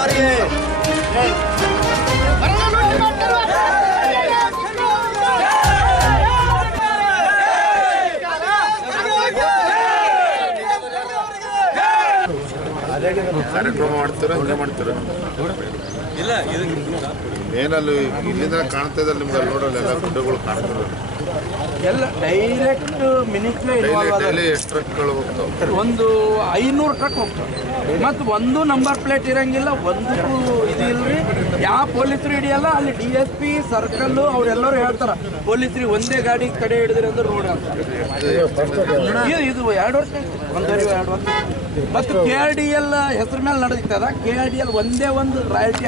ಅವರಿಗೆ ಕಾರ್ಯಕ್ರಮ ಮಾಡ್ತೀರಾ ಹಿಂಗೆ ಮಾಡ್ತೀರಾ? ಇಲ್ಲ ಏನಲ್ಲಿ ಇಲ್ಲಿಂದ ಕಾಣ್ತಾ ಇದ್ದಾರೆ ನಿಮ್ಗೆ ರೋಡಲ್ಲಿ ಎಲ್ಲ ಗುಡ್ಡಗಳು ಕಾಣ್ತದೆ. ಎಲ್ಲ ಡೈರೆಕ್ಟ್ ಮಿನಿಟ್ಲೆ ಡೈಲಿ ಎಷ್ಟು ಟ್ರಕ್ಗಳು ಹೋಗ್ತಾವೆ? ಒಂದು 500 ಟ್ರಕ್ ಹೋಗ್ತವೆ. ಮತ್ತು ಒಂದು ನಂಬರ್ ಪ್ಲೇಟ್ ಇರಂಗಿಲ್ಲ, ಒಂದು ಇದು ಇಲ್ರಿ. ಯಾವ ಪೊಲೀಸರು ಹಿಡಿಯಲ್ಲ. ಅಲ್ಲಿ DSP ಸರ್ಕಲ್ಲು ಅವರೆಲ್ಲರೂ ಹೇಳ್ತಾರೆ ಪೊಲೀಸರಿಗೆ ಒಂದೇ ಗಾಡಿ ಕಡೆ ಹಿಡಿದ್ರಿ ಅಂದ್ರೆ ರೋಡ್ ಅಂತ. ಇದು 2 ವರ್ಷ, 1.5 2 ವರ್ಷ. ಮತ್ತು KRDL ಹೆಸರು ಮೇಲೆ ನಡೆದಿತ್ತದ. KRDL ಒಂದೇ ಒಂದು ರಾಯಲ್ಟಿ